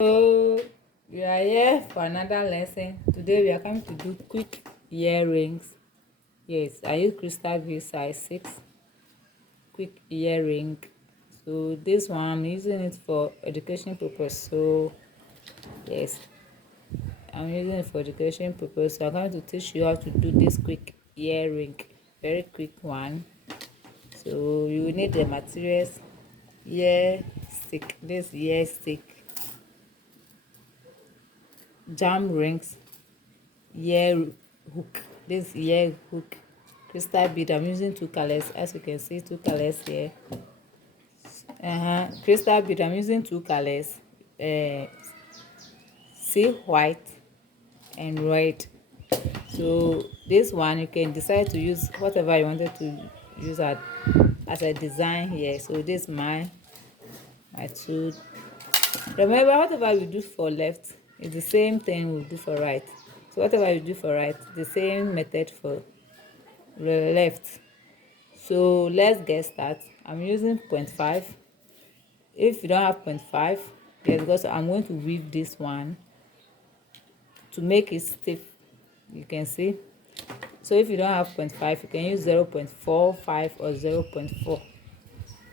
So we are here for another lesson. Today we are coming to do quick earrings. Yes, I use crystal V size 6 quick earring. So this one I'm using it for education purpose. So yes, I'm using it for education purpose. So I'm going to teach you how to do this quick earring. Very quick one. So you will need the materials, ear stick, this ear stick, jam rings, ear hook, this ear hook, crystal bead. I'm using two colors, as you can see, two colors here. Crystal bead, I'm using two colors, uh see white and red. So this one you can decide to use whatever you wanted to use as a design here. So this is my two. Remember, whatever you do for left is the same thing we do for right. So whatever you do for right, the same method for left. So let's get started. I'm using 0.5. If you don't have 0.5, yes, because I'm going to weave this one to make it stiff. You can see. So if you don't have 0.5, you can use 0.45 or 0.4.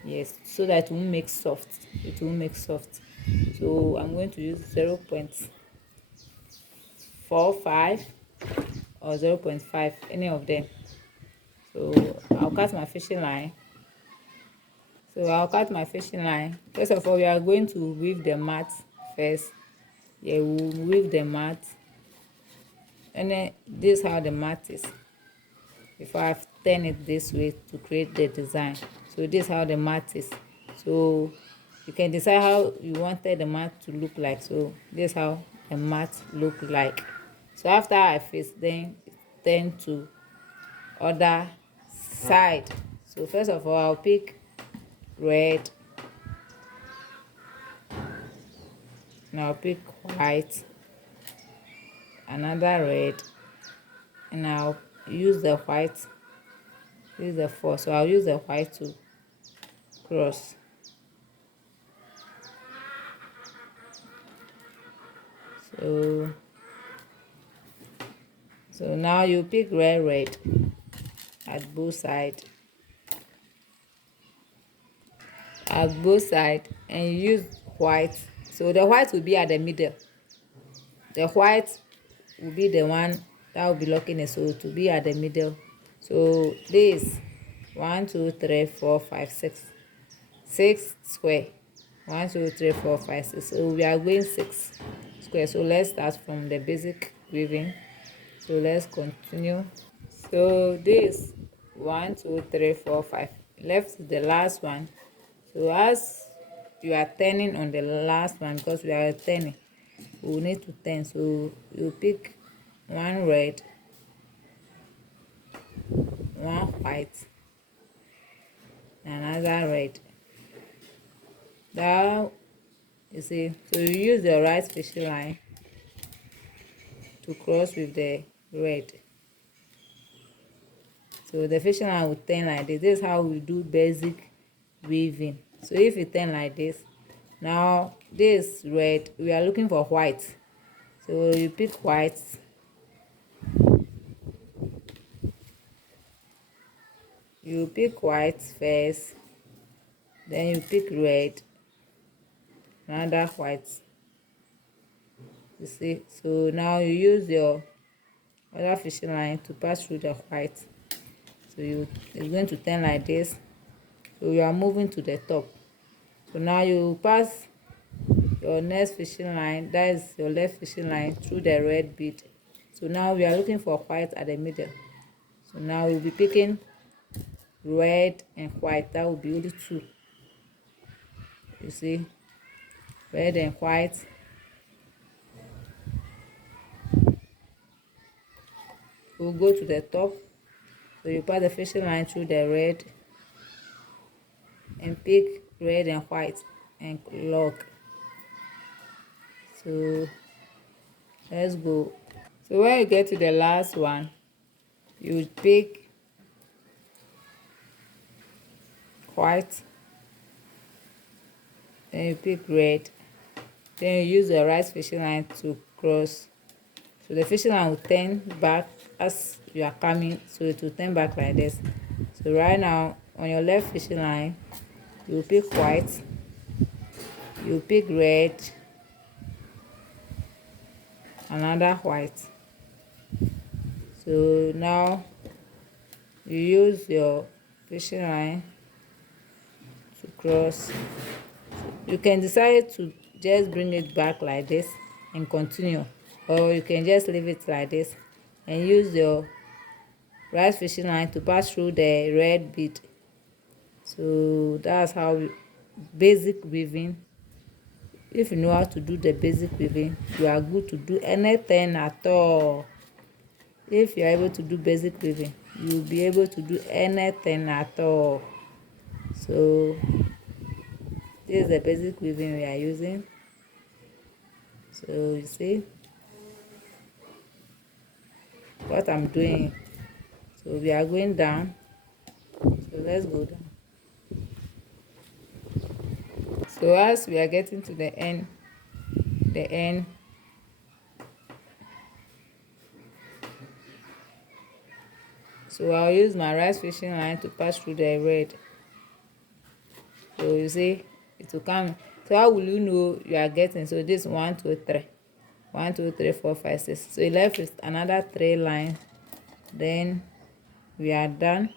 Yes, so that it won't make soft. It won't make soft. So I'm going to use 0.45 or 0.5, any of them. So I'll cut my fishing line. First of all, we are going to weave the mat first. Yeah, we'll weave the mat. And then this is how the mat is. Before I've turned it this way to create the design. So this is how the mat is. So you can decide how you wanted the mat to look like. So this is how the mat look like. So after I fix, then turn to other side. So first of all, I'll pick red, and I'll pick white, another red, and I'll use the white, use the four. So I'll use the white to cross. So now you pick red at both sides, and you use white. So the white will be at the middle. The white will be the one that will be locking it, so to be at the middle. So this 1 2 3 4 5 6 square. 1 2 3 4 5 6. So we are going 6 square. So let's start from the basic weaving. So let's continue. So this 1 2 3 4 5, left the last one. So as you are turning on the last one, because we are turning, we will need to turn. So you pick one red, one white, another red. Now you see, so you use the right fishing line to cross with the red. So the fishing line will turn like this. This is how we do basic weaving. So if you turn like this, now this red, we are looking for white. So you pick white, first, then you pick red, another white. You see, so now you use your other fishing line to pass through the white. So it's going to turn like this. So you are moving to the top. So now you pass your next fishing line, that is your left fishing line, through the red bead. So now we are looking for white at the middle. So now we'll be picking red and white. That will be only two. You see, red and white. We'll go to the top. So you pass the fishing line through the red and pick red and white and lock. So let's go. So when you get to the last one, you pick white, then you pick red, Then you use the right fishing line to cross. So the fishing line will turn back as you are coming, so it will turn back like this. So right now on your left fishing line, you pick white, you pick red, another white. So now you use your fishing line to cross. You can decide to just bring it back like this and continue, or you can just leave it like this and use your right fishing line to pass through the red bead. So that's how basic weaving. If you know how to do the basic weaving, you are good to do anything at all. If you are able to do basic weaving, you will be able to do anything at all. So this is the basic weaving we are using. So you see what I'm doing. So we are going down. So let's go down. So as we are getting to the end, so I'll use my right fishing line to pass through the red. So you see it will come. So how will you know you are getting? So this 1 2 3, 1 2 3 4 5 6. So you left with another 3 lines. Then we are done.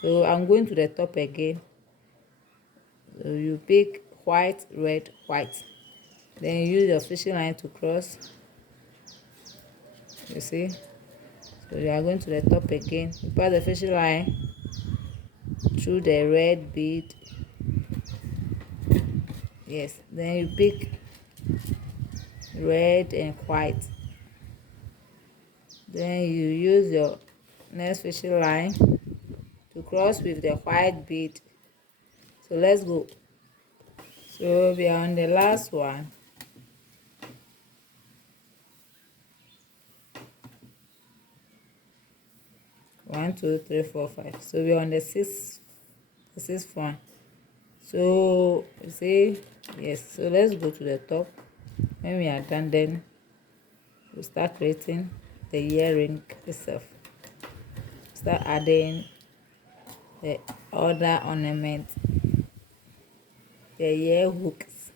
So I'm going to the top again. So you pick white, red, white. Then you use your fishing line to cross. You see, so you are going to the top again. You pass the fishing line through the red bead. Yes, then you pick red and white. Then you use your next fishing line to cross with the white bead. So let's go. So we are on the last one. One, two, three, four, five. So we're on the sixth one. So you see, yes. So let's go to the top. When we are done, then we start creating the earring itself. Start adding the other ornament, the ear hooks.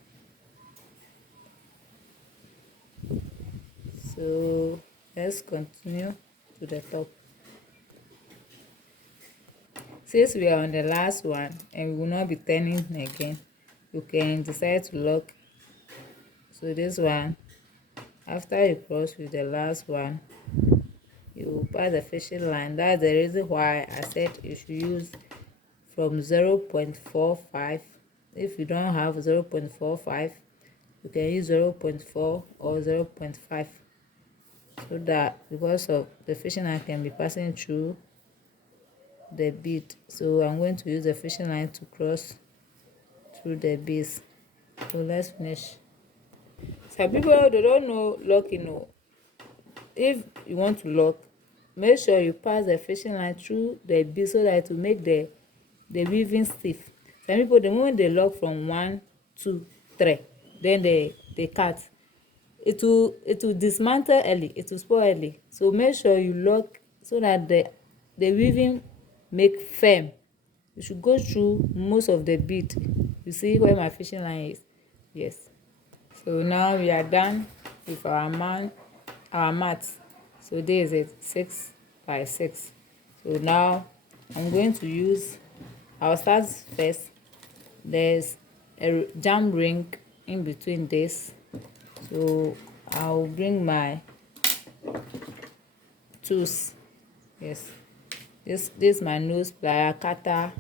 So let's continue to the top. Since we are on the last one and we will not be turning again, you can decide to lock. So this one, after you cross with the last one, you will pass the fishing line. That's the reason why I said you should use from 0.45. If you don't have 0.45, you can use 0.4 or 0.5, so that because of the fishing line can be passing through the bead. So I'm going to use the fishing line to cross through the base. So let's finish. Some people, they don't know locking. No. If you want to lock, make sure you pass the fishing line through the bead so that it will make the weaving stiff. Some people, the moment they lock from 1 2 3, then they cut, it will dismantle early, it will spoil early. So make sure you lock so that the weaving make firm. You should go through most of the bead. You see where my fishing line is? Yes. So now we are done with our mat. So this is it, 6 by 6. So now I'm going to use, I'll start first. There's a jam ring in between this, so I'll bring my tools. Yes, this my nose plier, cutter,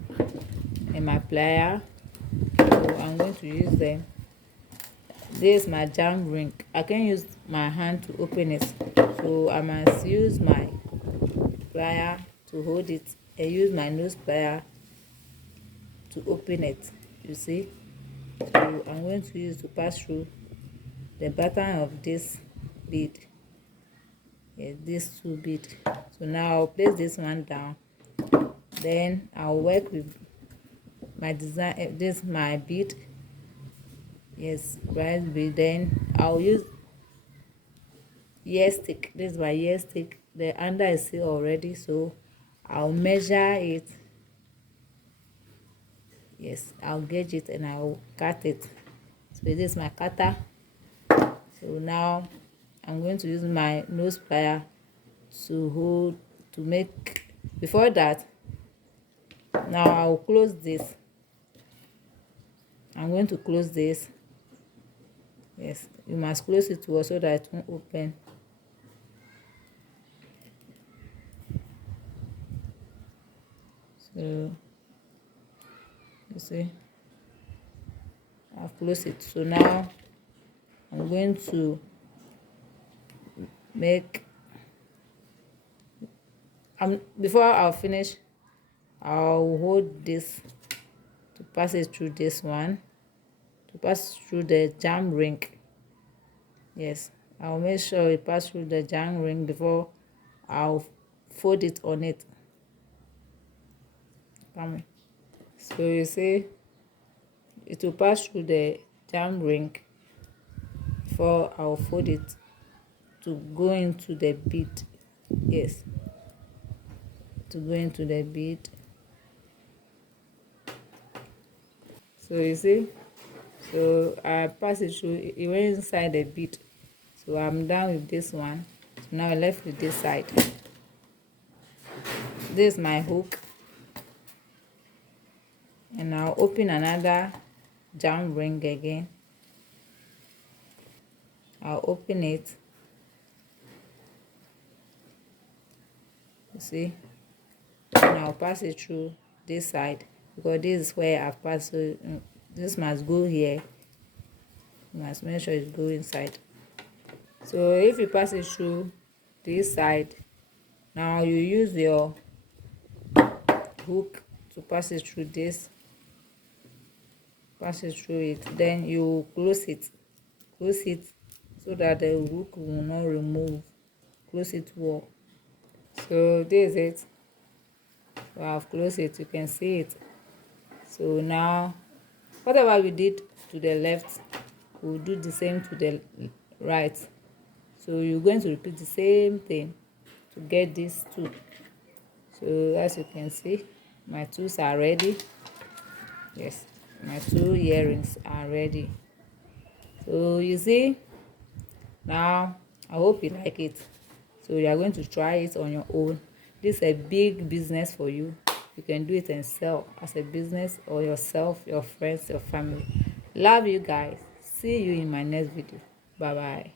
and my plier. So I'm going to use them. This is my jam ring. I can use my hand to open it, so I must use my plier to hold it and use my nose plier to open it. You see, so I'm going to use to pass through the bottom of this bead. Yes, this 2 bead. So now I'll place this one down. Then I'll work with my design. This my bead. Yes, right bead. Then I'll use ear stick. This is my ear stick. The under is sealed already, so I'll measure it. Yes, I'll gauge it and I'll cut it. So this is my cutter. So now I'm going to use my nose plier to hold, to make. Before that, now I'll close this. I'm going to close this. Yes, you must close it well so that it won't open. So you see, I've closed it. So now I'm going to make, before I'll finish, I'll hold this to pass it through this one, to pass through the jam ring. Yes, I'll make sure it pass through the jam ring before I'll fold it on it. Come. So you see, it will pass through the jam ring before I'll fold it to go into the bead. Yes, to go into the bead. So you see, so I pass it through, it went inside the bead. So I'm done with this one. So now I'm left with this side. This is my hook, and I'll open another jam ring again. I'll open it. You see, and I'll pass it through this side because this is where I pass. So this must go here. You must make sure it go inside. So if you pass it through this side, now you use your hook to pass it through this, pass it through it, then you close it so that the hook will not remove. Close it well. So this is it. So I've closed it, you can see it. So now whatever we did to the left, we'll do the same to the right. So you're going to repeat the same thing to get these two. So as you can see, my tools are ready. Yes, my two earrings are ready. So you see, now I hope you like it. So you are going to try it on your own. This is a big business for you. You can do it and sell as a business, or yourself, your friends, your family. Love you guys. See you in my next video. Bye bye.